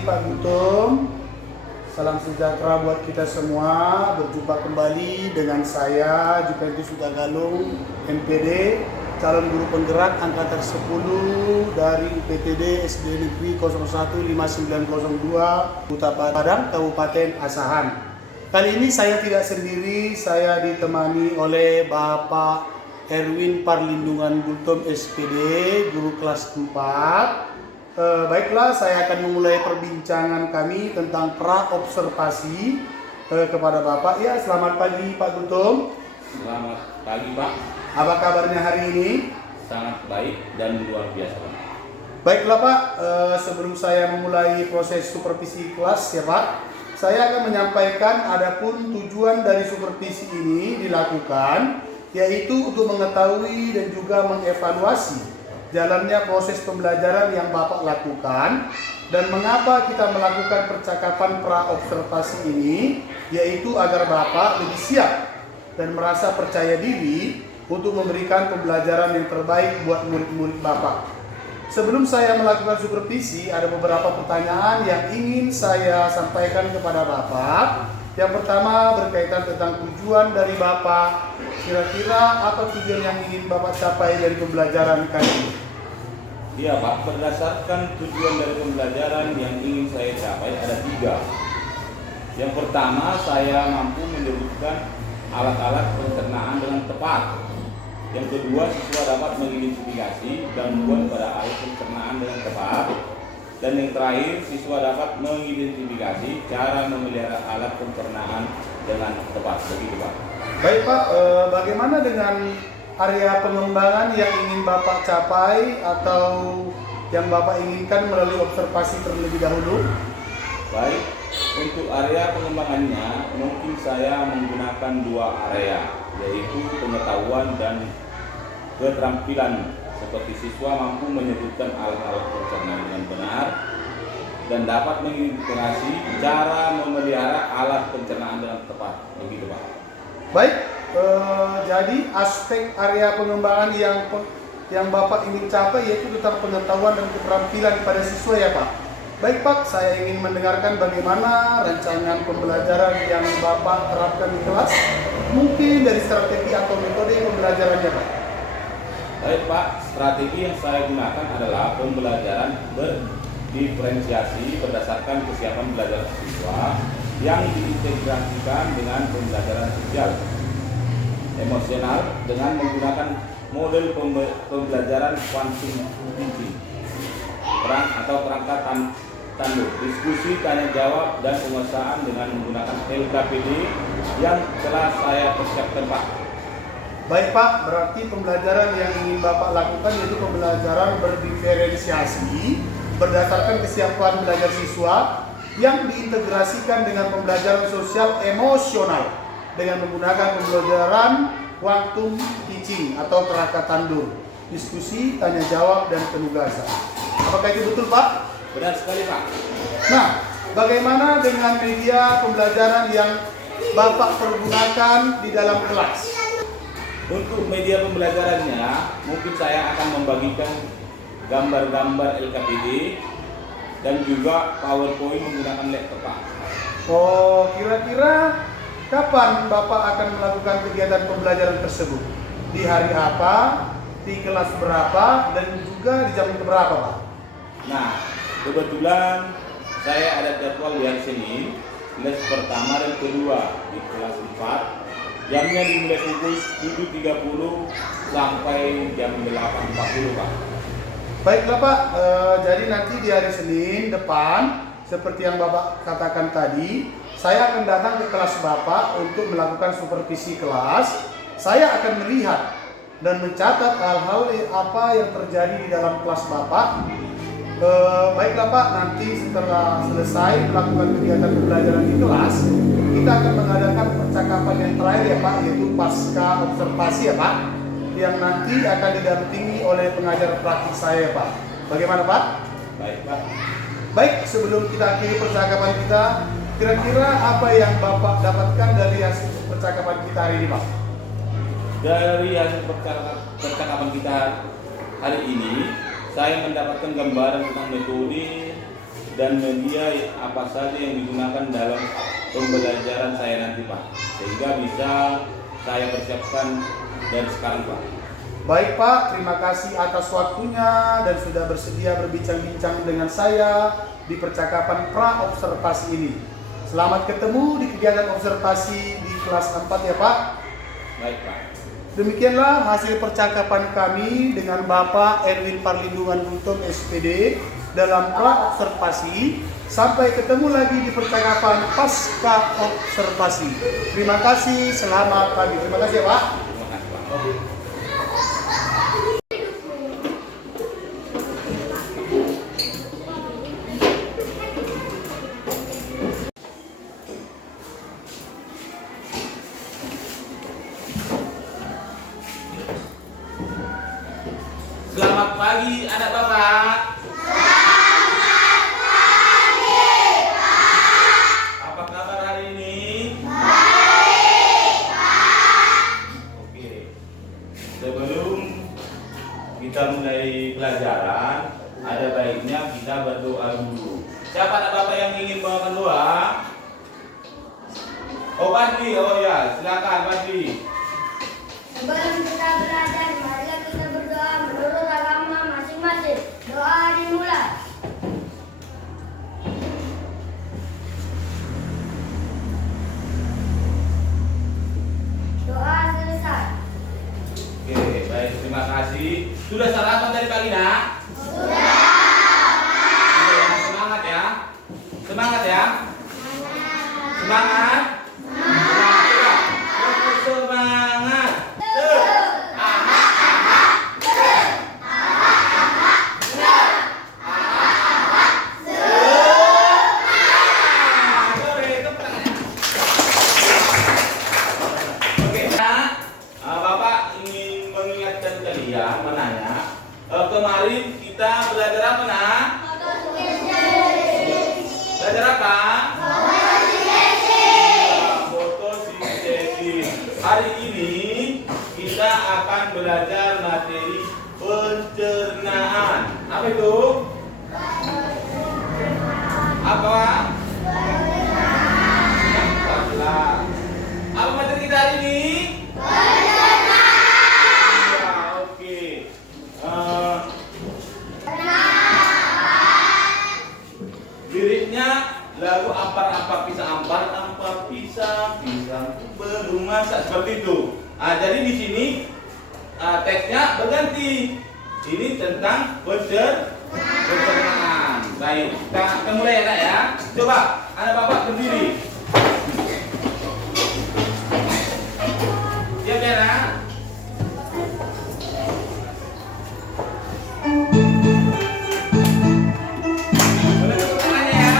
Pak Gutom. Salam sejahtera buat kita semua. Berjumpa kembali dengan saya Juventus Galung, MPD, calon guru penggerak angkatan 10 dari UPTD SD Negeri 015902 Kota Padang, Kabupaten Asahan. Kali ini saya tidak sendiri, saya ditemani oleh Bapak Erwin Parlindungan Gutom SPD, guru kelas 4. Baiklah, saya akan memulai perbincangan kami tentang pra-observasi kepada Bapak. Ya, selamat pagi Pak Gutom. Selamat pagi Pak. Apa kabarnya hari ini? Sangat baik dan luar biasa Pak. Baiklah Pak, sebelum saya memulai proses supervisi kelas ya Pak, saya akan menyampaikan adapun tujuan dari supervisi ini dilakukan, yaitu untuk mengetahui dan juga mengevaluasi jalannya proses pembelajaran yang Bapak lakukan dan mengapa kita melakukan percakapan pra-observasi ini, yaitu agar Bapak lebih siap dan merasa percaya diri untuk memberikan pembelajaran yang terbaik buat murid-murid Bapak. Sebelum saya melakukan supervisi, ada beberapa pertanyaan yang ingin saya sampaikan kepada Bapak. Yang pertama berkaitan tentang tujuan dari Bapak. Kira-kira apa tujuan yang ingin Bapak capai dari pembelajaran kali ini? Iya Pak, berdasarkan tujuan dari pembelajaran yang ingin saya capai ada 3. Yang pertama, saya mampu menyebutkan alat-alat pencernaan dengan tepat. Yang kedua, siswa dapat mengidentifikasi gangguan pada alat pencernaan dengan tepat. Dan yang terakhir, siswa dapat mengidentifikasi cara memelihara alat pencernaan dengan tepat. Begitu Pak. Baik Pak, bagaimana dengan area pengembangan yang ingin Bapak capai atau yang Bapak inginkan melalui observasi terlebih dahulu? Baik, untuk area pengembangannya mungkin saya menggunakan 2 area, yaitu pengetahuan dan keterampilan, seperti siswa mampu menyebutkan alat-alat pencernaan dengan benar dan dapat mengidentifikasi cara memelihara alat pencernaan dengan tepat. Begitu Pak. Baik, jadi aspek area pengembangan yang Bapak ingin capai yaitu tentang pengetahuan dan keterampilan pada siswa ya Pak. Baik Pak, saya ingin mendengarkan bagaimana rancangan pembelajaran yang Bapak terapkan di kelas, mungkin dari strategi atau metode pembelajarannya Pak. Baik Pak, strategi yang saya gunakan adalah pembelajaran berdiferensiasi berdasarkan kesiapan belajar siswa yang diintegrasikan dengan pembelajaran sosial emosional dengan menggunakan model pembelajaran quantum thinking, kerangka tandur, diskusi, tanya jawab, dan penguasaan dengan menggunakan LKPD yang telah saya persiapkan Pak. Baik Pak, berarti pembelajaran yang ingin Bapak lakukan yaitu pembelajaran berdiferensiasi berdasarkan kesiapan belajar siswa yang diintegrasikan dengan pembelajaran sosial emosional dengan menggunakan pembelajaran quantum teaching atau kerangka tandur, diskusi, tanya jawab, dan penugasan. Apakah itu betul Pak? Benar sekali Pak. Nah, bagaimana dengan media pembelajaran yang Bapak pergunakan di dalam kelas? Untuk media pembelajarannya, mungkin saya akan membagikan gambar-gambar LKPD dan juga PowerPoint menggunakan laptop Pak. Oh, kira-kira kapan Bapak akan melakukan kegiatan pembelajaran tersebut? Di hari apa, di kelas berapa, dan juga di jam berapa Pak? Nah, kebetulan saya ada jadwal di hari Senin, les pertama dan kedua di kelas 4. Jamnya dimulai pukul 7.30 sampai jam 8.40 Pak. Baiklah Pak, jadi nanti di hari Senin depan, seperti yang Bapak katakan tadi, saya akan datang ke kelas Bapak untuk melakukan supervisi kelas. Saya akan melihat dan mencatat hal-hal apa yang terjadi di dalam kelas Bapak. Baiklah Pak, nanti setelah selesai melakukan kegiatan pembelajaran di kelas, kita akan mengadakan percakapan yang terakhir ya Pak, yaitu pasca observasi ya Pak, yang nanti akan didampingi oleh pengajar praktik saya Pak. Bagaimana Pak? Baik Pak. Baik, sebelum kita akhiri percakapan kita, kira-kira apa yang Bapak dapatkan dari hasil percakapan kita hari ini Pak? Dari hasil percakapan kita hari ini, saya mendapatkan gambaran tentang metode dan media apa saja yang digunakan dalam pembelajaran saya nanti Pak, sehingga bisa saya persiapkan dari sekarang Pak. Baik Pak, terima kasih atas waktunya dan sudah bersedia berbincang-bincang dengan saya di percakapan pra-observasi ini. Selamat ketemu di kegiatan observasi di kelas 4 ya Pak. Baik Pak. Demikianlah hasil percakapan kami dengan Bapak Erwin Parlindungan Gultom SPD dalam pra-observasi. Sampai ketemu lagi di percakapan pasca observasi. Terima kasih, selamat pagi. Terima kasih ya Pak. Terima kasih Pak. Selamat pagi anak Bapak. Selamat pagi, Pak. Apa kabar hari ini? Baik, Pak. Oke. Sebelum kita mulai pelajaran, ada baiknya kita berdoa dulu. Siapa anak Bapak yang ingin bawakan doa? Oh Badri, oh ya, silakan Badri. Sebelum kita belajar, marilah kita berdoa menurut agama masing-masing. Doa dimulai. Doa selesai. Oke, baik, terima kasih. Sudah sarapan dari pagi nak? Sudah. Semangat ya. Semangat ya. Semangat. Semangat. Semangat. Oke, Bapak ingin mengingatkan kalian, menanya, kemarin kita belajar apa nak? Belajar apa? Fotosintesis. Hari ini kita akan belajar materi pencernaan. Apa itu? Apa? Apa materi kita hari ini? Ya, oke. Liriknya lagu ampar-ampar pisang belum masak seperti itu. Jadi di sini teksnya berganti. Ini tentang pencernaan. Baik, kita mulai ya Kak ya. Coba anak Bapak berdiri. Siap ya nak? Boleh tepuk tangannya ya.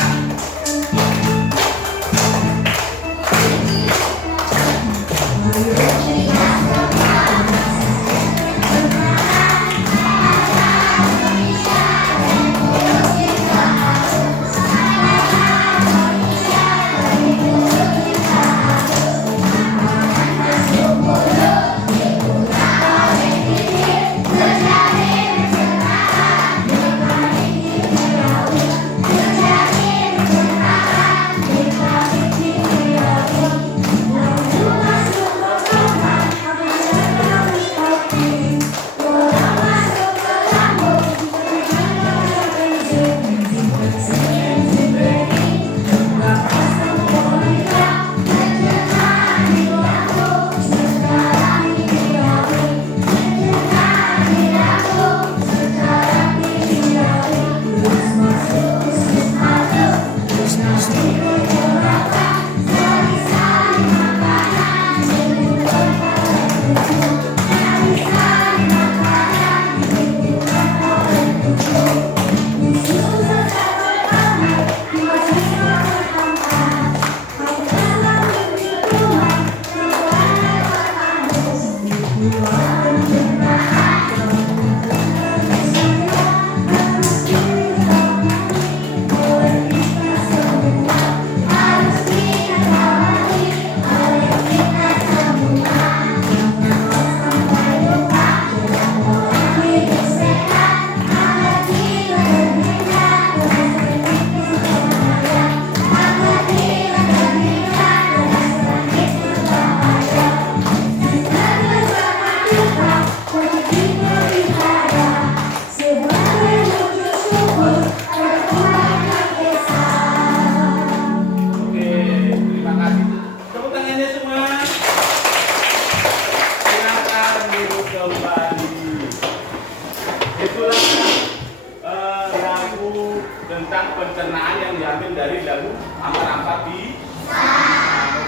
tentang pencernaan yang diambil dari lagu Amar-Ampar di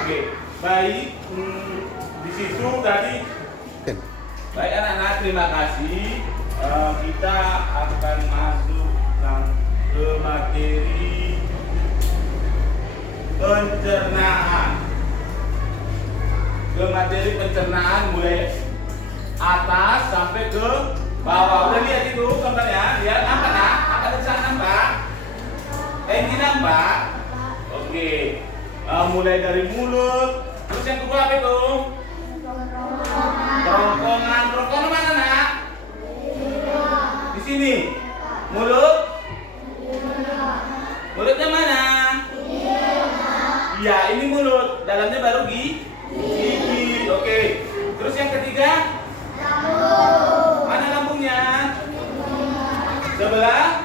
Oke, baik. Di situ tadi. Baik anak-anak, terima kasih. Kita akan masuk ke materi pencernaan. Ke materi pencernaan mulai atas sampai ke bawah. Udah lihat itu gambarnya? Lihat nampak nak? Apa tulisan nampak? Ini nampak? Oke. Mulai dari mulut. Terus yang kedua apa itu? Kerongkongan. Kerongkongan mana nak? Di sini. Mulut? Mulutnya mana? Iya, ini mulut. Dalamnya baru gigi. Oke. Terus yang ketiga? Mana lambungnya? Sebelah?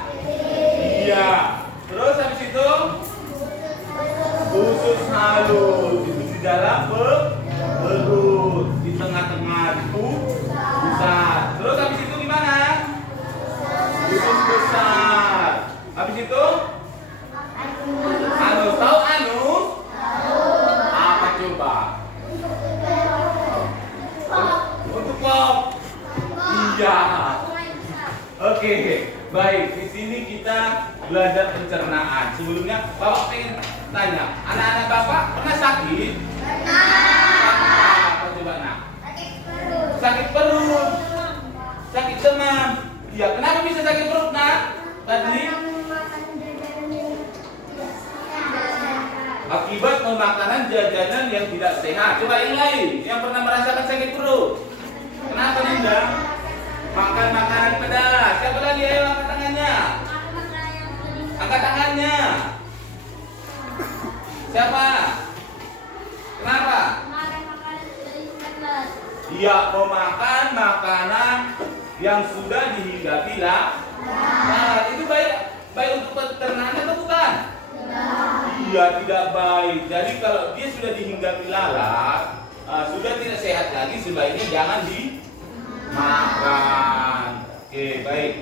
Iya. Terus habis itu? Usus halus. Itu di dalam perut. Di tengah-tengah itu pusat. Terus habis itu gimana? Usus besar. Habis itu? Anus. Tahu anus? Apa coba? Untuk pop. Iya. Oke, baik. Di sini kita belajar pencernaan. Sebelumnya Bapak pengen tanya, anak-anak Bapak pernah sakit? Pernah. Apa coba nak? Sakit perut. Sakit demam. Iya, kenapa bisa sakit perut nak? Tadi akibat makanan jajanan yang tidak sehat. Coba yang lain yang pernah merasakan sakit perut. Kenapa Linda? Makan makanan pedas. Siapa lagi? Ayo angkat tangannya. Angkat tangannya. Siapa? Kenapa? Dia mau makan makanan yang sudah dihinggapi lah. Nah, itu baik untuk pencernaan atau bukan? Iya, tidak baik. Jadi kalau dia sudah dihinggapi lalat, sudah tidak sehat lagi, sebaiknya jangan dimakan. Oke, baik.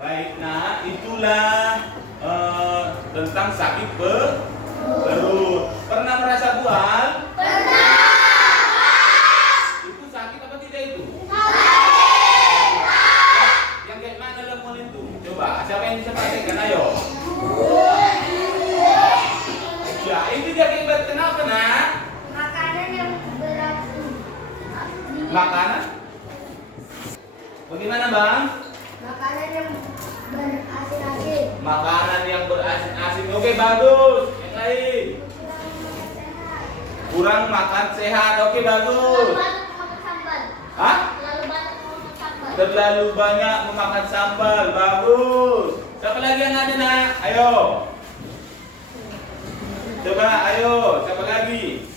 Baik, nah itulah tentang sakit perut. Pernah merasa bual? Pernah. Itu sakit apa tidak itu? Yang kayak mana lemon itu? Coba, siapa yang bisa praktekkan? Ayo. Ya, itu dia akibat kenapa nak? Makanan yang beracun. Makanan? Bagaimana bang? Makanan yang berasin-asin. Makanan yang berasin-asin. Oke, bagus. Yang lain? Kurang makan sehat. Oke, bagus. Hah? Terlalu banyak memakan sambal. Bagus. Siapa lagi yang ada nak? Ayo. Coba, ayo. Siapa lagi?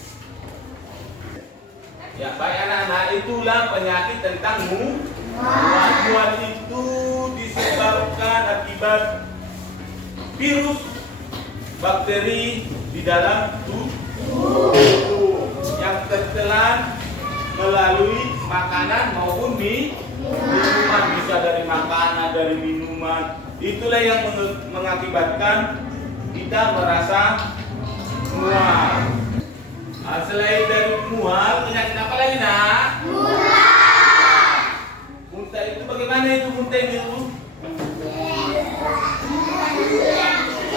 Ya, baik anak-anak. Itulah penyakit tentang mual itu disebabkan akibat virus bakteri di dalam tubuh yang tertelan melalui makanan maupun minuman, bisa dari makanan, dari minuman. Itulah yang mengakibatkan kita merasa mual. Selain dari mual, penyakit apa lagi nak? Muntah itu bagaimana itu muntah itu?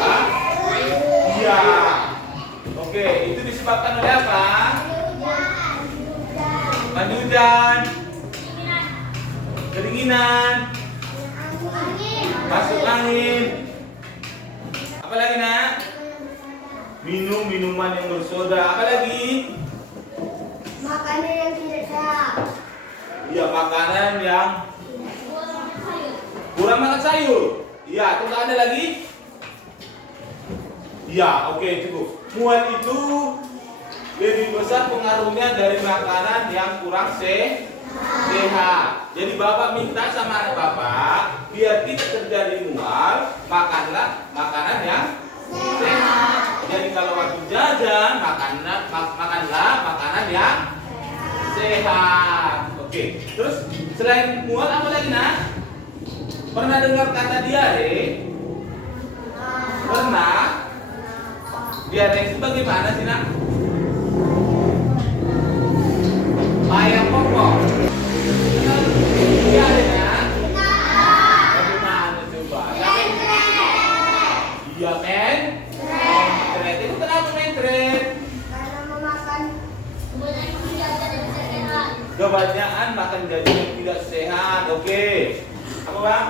Hah? Iya. Oke, itu disebabkan oleh apa? Hujan, kedinginan, masuk angin. Apa lagi nak? Minum minuman yang bersoda. Apa lagi? Makanan yang tidak sehat. Iya, makanan yang kurang makan sayur. Iya, terus ada lagi? Iya, oke, cukup. Mual itu lebih besar pengaruhnya dari makanan yang kurang sehat. Jadi Bapak minta sama anak Bapak, biar tidak terjadi mual, makanlah makanan yang sehat. Jadi kalau waktu jajan, makanlah makanan yang sehat. Oke. Terus selain mual apa lagi nak? Pernah dengar kata diare? Pernah? Diare itu bagaimana sih nak? Ayam pokok. Diare nak? Bagaimana coba? Iya men. Mentret itu kenapa mentret? Karena memakan kebanyakan Kebanyakan makan jajan yang tidak sehat. Oke. Apa bang?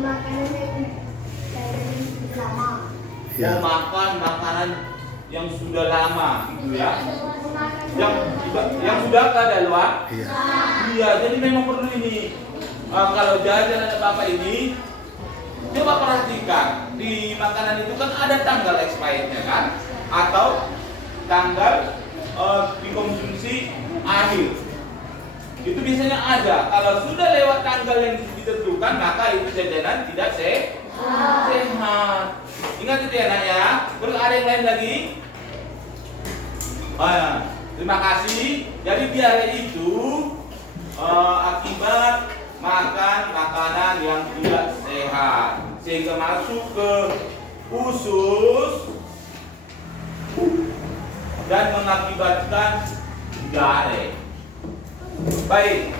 makanan yang lama. Ya. Mau makan makanan yang sudah lama, gitu ya? Yang sudah kadaluarsa. Iya. Iya, jadi memang perlu ini. Kalau jajan ada bapak ini, coba perhatikan di makanan itu kan ada tanggal expirednya kan, atau tanggal dikonsumsi akhir. Itu biasanya ada. Kalau sudah lewat tanggal yang ditentukan, maka itu jajanan tidak sehat. Ingat itu ya nak ya. Terus ada yang lain lagi? Oh ya, terima kasih. Jadi diare itu akibat makan makanan yang tidak sehat sehingga masuk ke usus dan mengakibatkan diare. Baik,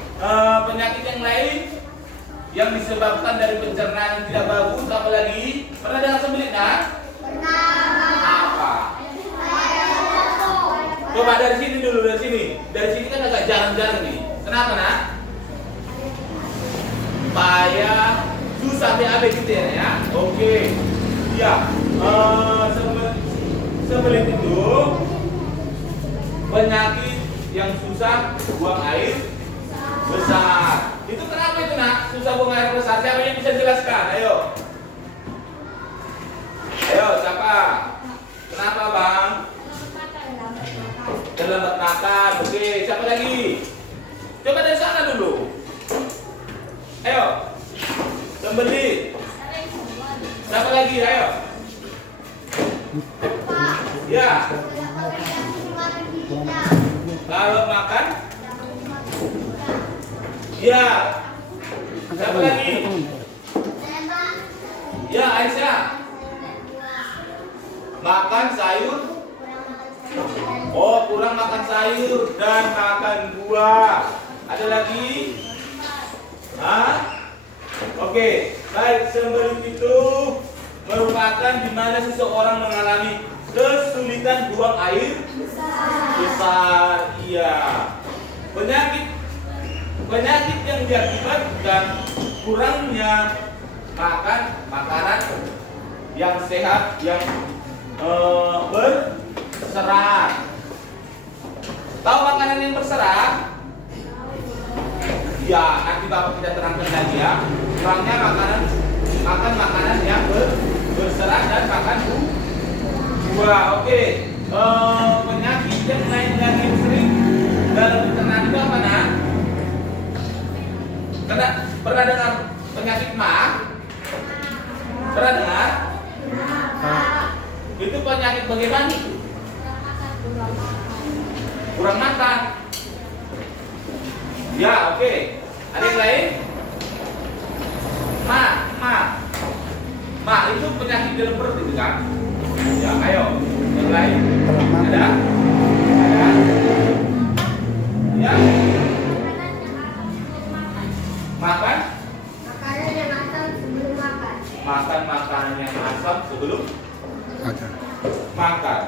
penyakit yang lain yang disebabkan dari pencernaan yang tidak bagus apalagi? Pernah dengar sembelit nak? Apa? Coba dari sini dulu, dari sini. Dari sini kan agak jarang-jarang nih. Kenapa nak? Supaya susah BAB gitu ya. Oke. Ya, sembelit itu penyakit yang susah buang air besar. Itu kenapa itu nak? Susah buang air besar. Siapa yang bisa jelaskan? Ayo. Ayo, siapa? Kenapa bang? Terlambat makan. Oke, siapa lagi? Coba dari sana dulu. Ayo. Sembelit. Siapa lagi? Ayo. Ya. Kalau makan? Ya. Siapa lagi? Ya, Aisyah. Makan sayur? Oh, kurang makan sayur dan makan buah. Ada lagi? Hah? Oke, baik. Sembelit itu merupakan di mana seseorang mengalami kesulitan buang air besar. Iya. Penyakit yang diakibatkan kurangnya makan makanan yang sehat yang berserat. Tahu makanan yang berserat? Ya, nanti bapak kita terangkan lagi ya. Kurangnya makan makanan yang berserat dan makan buah. Oke. Penyakit yang lain lagi yang sering dalam pencernaan itu apa nak? Pernah dengar penyakit mah? Pernah dengar? Itu penyakit bagaimana? Kurang makan. Ya, oke. Ada yang lain? Ma, itu penyakit dalam perut itu kan? Ya, ayo. Yang lain? Ada? Ya. Makan? Makanan yang asam sebelum makan. Makan makanan yang asam sebelum makan.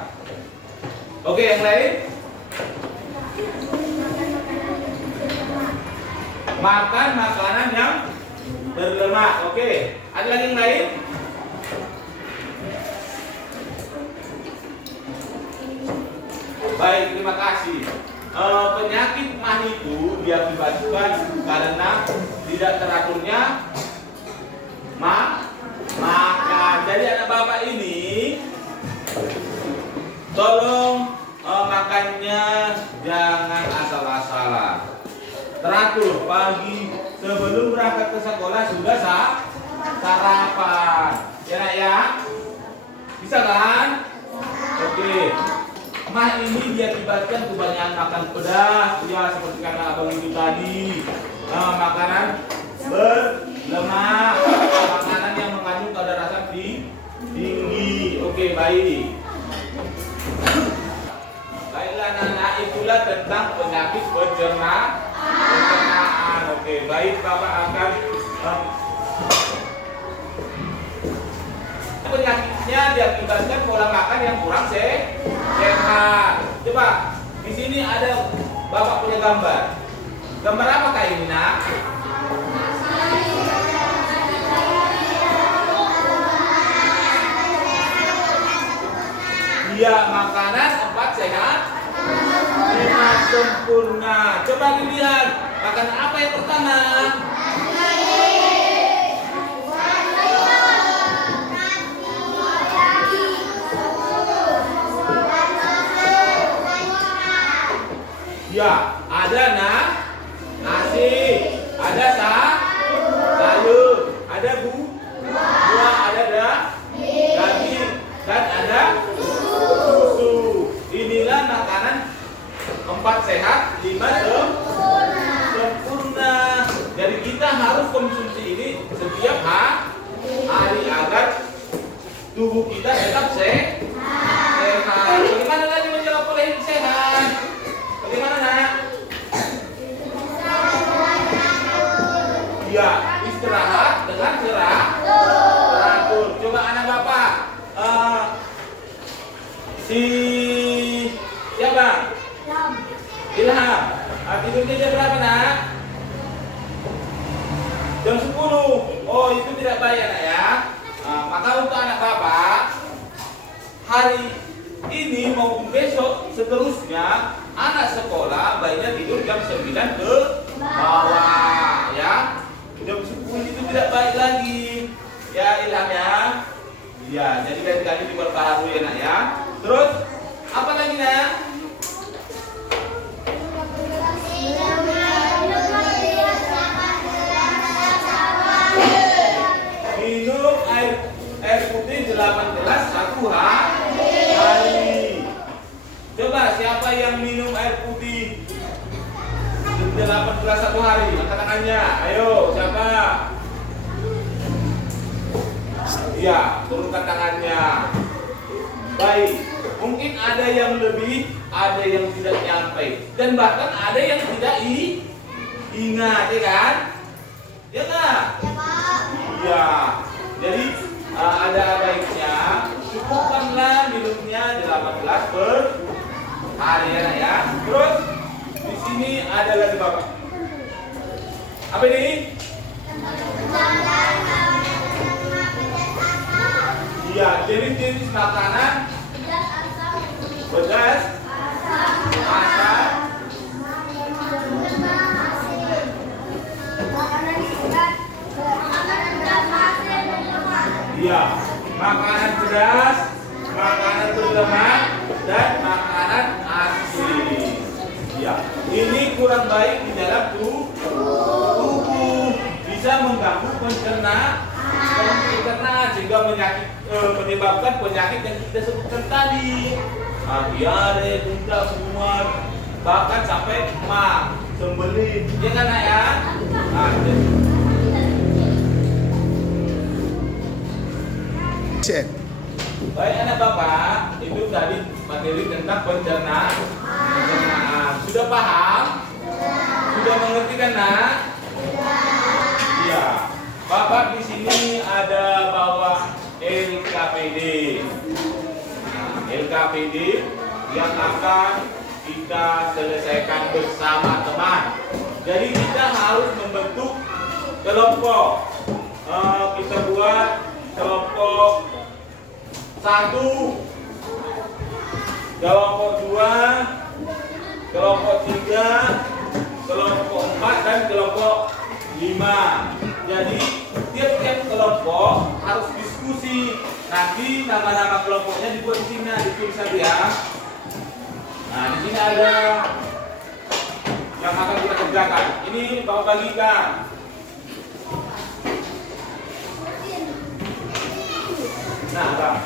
Oke, yang lain? Makan makanan yang berlemak. Oke. Ada lagi yang lain? Baik, terima kasih. Penyakit mah itu diakibatkan karena tidak teraturnya makan. Jadi anak bapak ini tolong makannya jangan asal-asalan. Teratur pagi sebelum berangkat ke sekolah sudah sarapan. Ya nak ya? Bisa kan? Oke. Mah ini diakibatkan kebanyakan makan pedas, ya seperti kata abang itu tadi. Makanan lemah, makanan yang mengandung kadar asam tinggi. Oke, baik. Baiklah anak-anak, itulah tentang penyakit pencernaan. Oke, baik, Bapak akan penyakitnya diakibatkan pola makan yang kurang sehat. Coba di sini ada Bapak punya gambar. Gambar apakah ini, Nak? Iya, makanan 4 sehat, 5 sempurna. Coba dilihat, makanan apa yang pertama? Ya, ada nasi, ada sayur, ada buah, ada daging, dan ada susu. Inilah makanan 4 sehat, 5 sempurna. Jadi kita harus konsumsi ini setiap hari agar tubuh kita tetap sehat. Bagaimana lagi menjawab pola hidup sehat? Bagaimana, Nak? Ya, istirahat dengan teratur. Coba anak Bapak, siapa? Ilham. Tidurnya jam berapa, Nak? Jam 10. Oh, itu tidak baik, anak ya. Maka untuk anak Bapak, hari ini maupun besok seterusnya anak sekolah baiknya tidur jam 9 ke bawah, ya. Jam 10 itu tidak baik lagi, ya Ilham ya. Ya, jadi kali-kali diperbaharui ya, Nak ya. Terus apa lagi, Nak? Minum air putih 8 gelas satu hari. Coba siapa yang minum air putih 8 gelas satu hari? Angkat tangannya. Ayo, siapa? Iya, turunkan tangannya. Baik. Mungkin ada yang lebih, ada yang tidak nyampe, dan bahkan ada yang tidak ingat, ya kan? Ya kan? Ya. Jadi ada baiknya cukupkanlah minumnya 8 gelas per hari ya. Terus di sini ada lagi Bapak. Apa ini? Iya, jenis-jenis makanan pedas, asam, iya, makanan pedas, makanan berlemak, dan makanan asin. Ya, ini kurang baik di dalam tubuh, bisa mengganggu pencernaan sehingga menyebabkan penyakit yang kita sebutkan tadi, diare, muntah, mual, bahkan sampai sembelit, ya kan ya? Baik anak Bapak, itu tadi materi tentang pencernaan. Sudah paham? Sudah mengerti kan, Nak? Iya. Bapak di sini ada bawa LKPD. LKPD yang akan kita selesaikan bersama teman. Jadi kita harus membentuk kelompok. Kita buat kelompok 1, kelompok 2, kelompok 3, kelompok 4, dan kelompok 5. Jadi tiap-tiap kelompok harus diskusi. Nanti nama-nama kelompoknya dibuat di sini, ditulis saja ya. Nah, di sini ada yang akan kita kerjakan. Ini Bapak bagikan. Nah, Bang.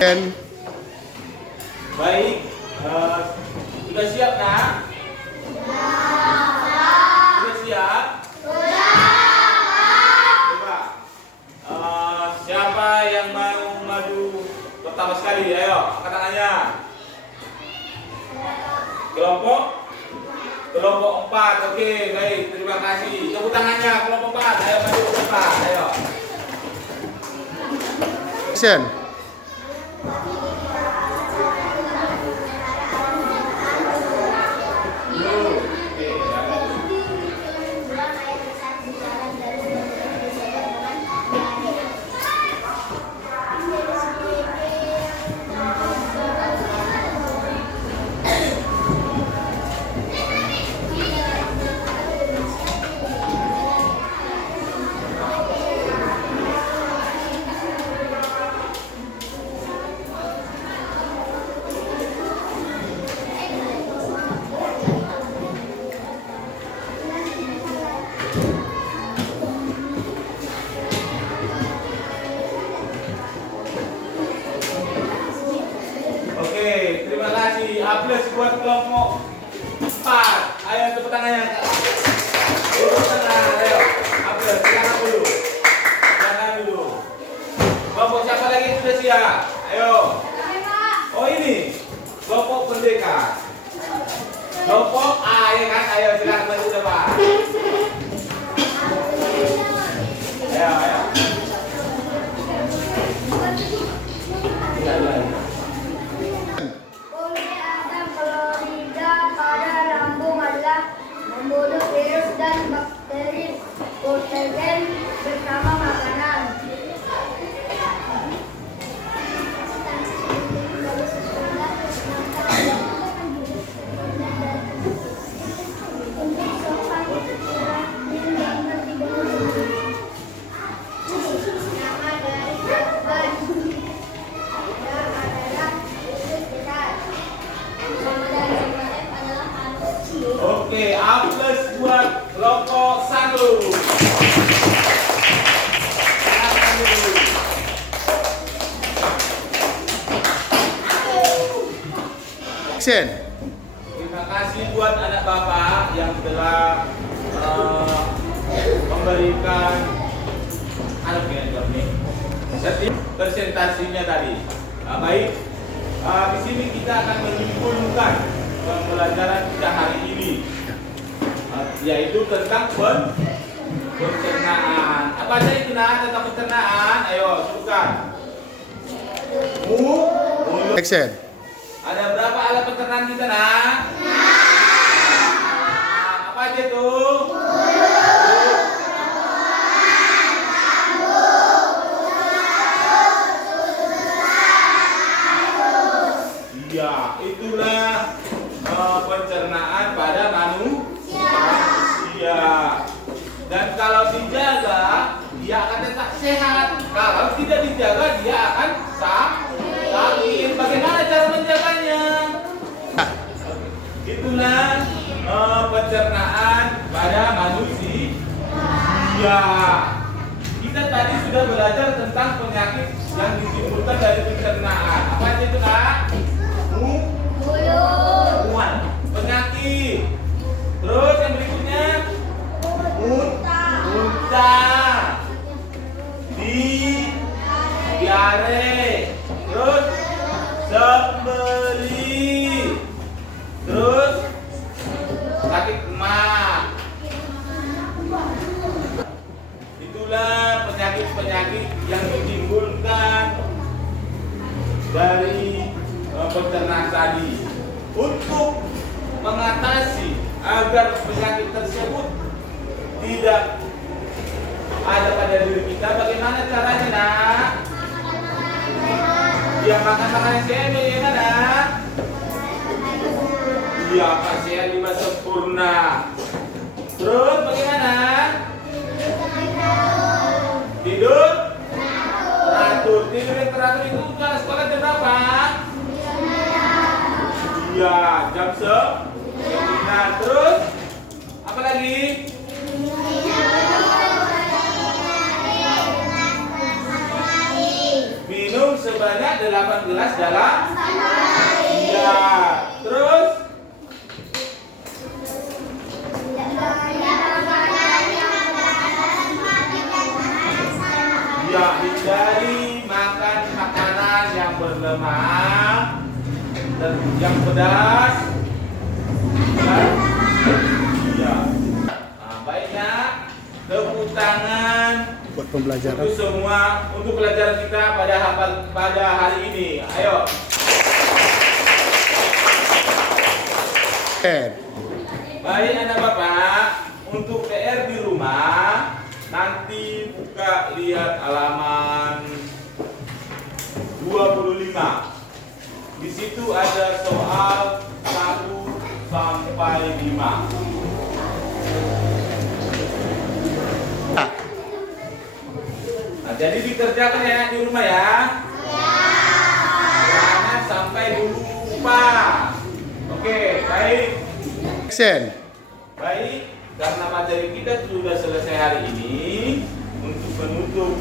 Dan Baik, sudah siap nak? Sudah siap? Coba, siapa yang mau maju pertama sekali? Ayo, angkat tangannya. Kelompok 4, oke, baik, terima kasih. Tepuk tangannya, kelompok 4, ayo maju ke depan, ayo. action. Oke, terima kasih. Aplaus buat kelompok 4. Ayo tepuk tangannya. Tepuk tangan, ayo. Aplaus, silakan dulu. Silakan dulu. Kelompok siapa lagi yang sudah siap? Ayo. Oh ini, kelompok pendekat. Kelompok A ya kan? Ayo silakan maju ke depan. Ayo, ayo. Penggunaan klorida pada lambung adalah membunuh virus dan bakteri patogen bersama makanan. Nama dari korban adalah virus besar. Nama dari KF adalah manusia. Oke, aplaus buat kelompok 1. Silakan dulu. Action. Terima kasih buat anak bapak yang telah memberikan presentasinya tadi. Baik, di sini kita akan menyimpulkan pembelajaran kita hari ini, yaitu tentang pencernaan. Apa aja itu nak tentang pencernaan? Ayo sebutkan. Mulut. Action. Ada berapa alat pencernaan kita nak? Apa aja tuh? Iya, itulah pencernaan pada manusia. Dan kalau dijaga, dia akan tetap sehat. Kalau tidak dijaga, dia akan sakit. Bagaimana cara menjaganya? Itulah pencernaan pada manusia. Kita tadi sudah belajar tentang penyakit yang ditimbulkan dari pencernaan. Apa aja itu nak? Mual, penyakit. Terus yang berikutnya muntah, diare, terus sembeli, terus sakit emah. Itulah penyakit-penyakit yang ditimbulkan dari pencernaan tadi. Untuk mengatasi agar penyakit tersebut tidak ada pada diri kita, bagaimana caranya nak? Ya makan makanan sehat bagaimana? Iya Pak sehat 5 sempurna. Terus bagaimana? Tidur teratur. Tidur yang teratur itu kalau sekolah jam berapa? Iya, jam 9. Terus apa lagi? Minum sebanyak 18 dalam ya. Terus ya, hindari makan makanan yang berlemak dan yang pedas. Ya. Nah, baiknya tepuk tangan Buat pembelajaran. untuk semua untuk pelajaran kita pada hari ini. Ayo. Baik anak bapak, untuk PR di rumah nanti buka lihat halaman 25. Di situ ada soal 1 sampai 5. Nah, jadi dikerjakan ya di rumah ya. Jangan sampai dulu lupa. Oke, baik. Action. Baik, karena materi kita sudah selesai hari ini, untuk menutup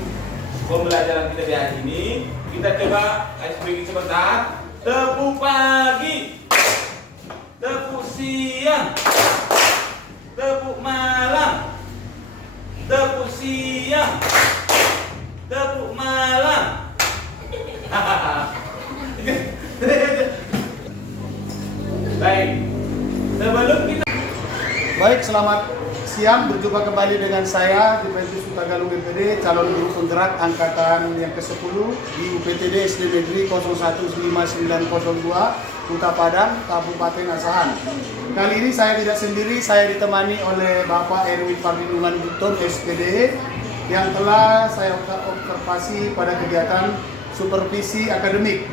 pembelajaran kita di hari ini, kita coba speaking sebentar. Tepuk pagi, tepuk siang, tepuk malam, tepuk siang, tepuk malam. Baik, sebelum kita Baik, selamat siang. Berjumpa kembali dengan saya di Juventus Sutagalung BPD, calon guru penggerak angkatan yang ke-10 di UPTD SD Negeri 015902, Kuta Padang, Kabupaten Asahan. Kali ini saya tidak sendiri, saya ditemani oleh Bapak Erwin Parlindungan Buton, SPD, yang telah saya observasi pada kegiatan supervisi akademik.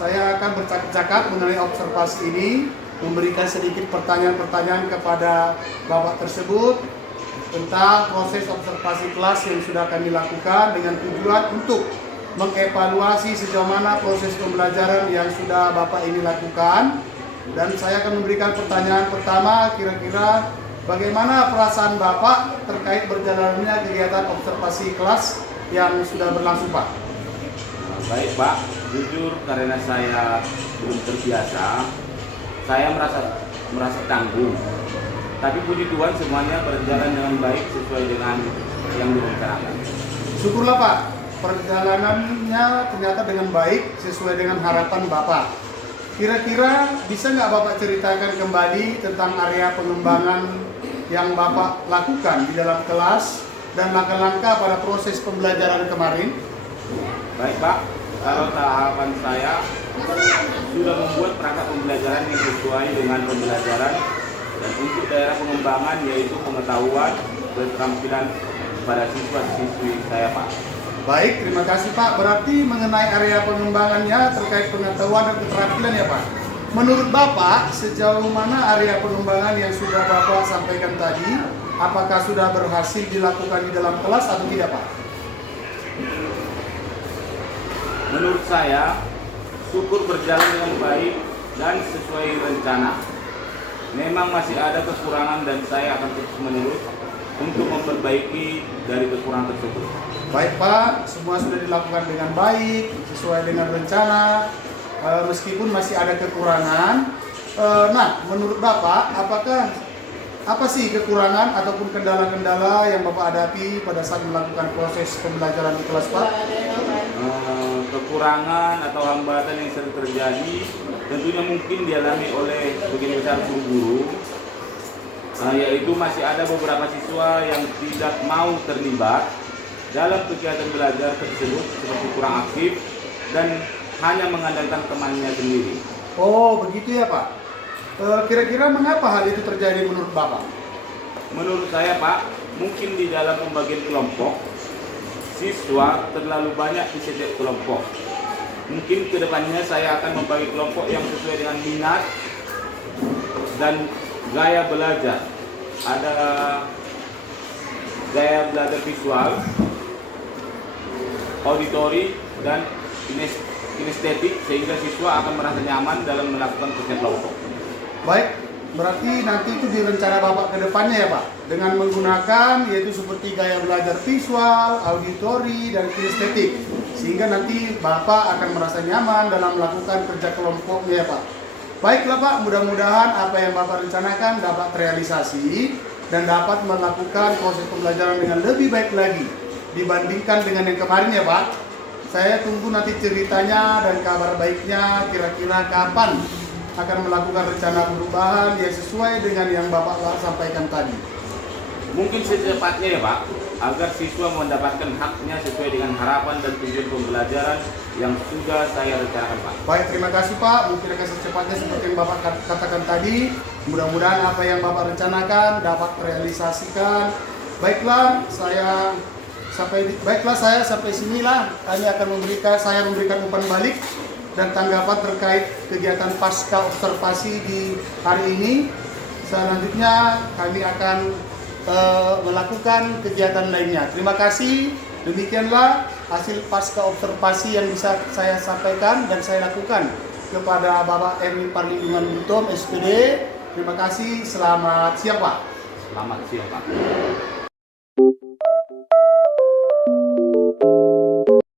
Saya akan bercakap-cakap mengenai observasi ini, memberikan sedikit pertanyaan-pertanyaan kepada Bapak tersebut tentang proses observasi kelas yang sudah kami lakukan dengan tujuan untuk mengevaluasi sejauh mana proses pembelajaran yang sudah Bapak ini lakukan. Dan saya akan memberikan pertanyaan pertama, kira-kira bagaimana perasaan Bapak terkait berjalannya kegiatan observasi kelas yang sudah berlangsung, Pak? baik Pak, jujur karena saya belum terbiasa, saya merasa tanggung. Tapi puji Tuhan semuanya berjalan dengan baik sesuai dengan yang direncanakan. Syukurlah Pak, perjalanannya ternyata dengan baik sesuai dengan harapan Bapak. Kira-kira bisa nggak Bapak ceritakan kembali tentang area pengembangan yang Bapak lakukan di dalam kelas dan langkah-langkah pada proses pembelajaran kemarin? Baik Pak, kalau tahapan saya sudah membuat perangkat pembelajaran yang sesuai dengan pembelajaran dan untuk daerah pengembangan yaitu pengetahuan keterampilan pada siswa-siswi saya Pak. Baik, terima kasih Pak. Berarti mengenai area pengembangannya terkait pengetahuan dan keterampilan ya Pak. Menurut Bapak, sejauh mana area pengembangan yang sudah Bapak sampaikan tadi, apakah sudah berhasil dilakukan di dalam kelas atau tidak Pak? Menurut saya, syukur berjalan dengan baik dan sesuai rencana. Memang masih ada kekurangan dan saya akan terus menerus untuk memperbaiki dari kekurangan tersebut. Baik Pak, semua sudah dilakukan dengan baik, sesuai dengan rencana, meskipun masih ada kekurangan. Nah, menurut Bapak, apa sih kekurangan ataupun kendala-kendala yang Bapak hadapi pada saat melakukan proses pembelajaran di kelas Pak? Kekurangan atau hambatan yang sering terjadi tentunya mungkin dialami oleh sebagian besar guru, yaitu masih ada beberapa siswa yang tidak mau terlibat dalam kegiatan belajar tersebut seperti kurang aktif dan hanya mengandalkan temannya sendiri. Oh, begitu ya Pak. Kira-kira mengapa hal itu terjadi menurut Bapak? Menurut saya Pak, mungkin di dalam pembagian kelompok, siswa terlalu banyak di setiap kelompok. Mungkin kedepannya saya akan membagi kelompok yang sesuai dengan minat dan gaya belajar. Ada gaya belajar visual, auditori, dan kinestetik sehingga siswa akan merasa nyaman dalam melakukan kerja kelompok. Baik, Berarti nanti itu di rencana Bapak ke depannya ya Pak, dengan menggunakan yaitu seperti gaya belajar visual, auditori, dan kinestetik, sehingga nanti Bapak akan merasa nyaman dalam melakukan kerja kelompoknya ya Pak. Baiklah Pak, mudah-mudahan apa yang Bapak rencanakan dapat terrealisasi dan dapat melakukan proses pembelajaran dengan lebih baik lagi dibandingkan dengan yang kemarin ya Pak. Saya tunggu nanti ceritanya dan kabar baiknya kira-kira kapan akan melakukan rencana perubahan yang sesuai dengan yang Bapak sampaikan tadi. Mungkin secepatnya ya Pak, agar siswa mendapatkan haknya sesuai dengan harapan dan tujuan pembelajaran yang sudah saya rencanakan Pak. Baik, terima kasih Pak. Mungkin akan secepatnya seperti yang Bapak katakan tadi. Mudah-mudahan apa yang Bapak rencanakan dapat terrealisasikan. Baiklah, saya sampai sinilah. Saya memberikan umpan balik dan tanggapan terkait kegiatan pasca observasi di hari ini. Selanjutnya kami akan melakukan kegiatan lainnya. Terima kasih. Demikianlah hasil pasca observasi yang bisa saya sampaikan dan saya lakukan kepada Bapak Erwin Parlingkungan Butom, SPD. Terima kasih. Selamat siang Pak. Selamat siang Pak.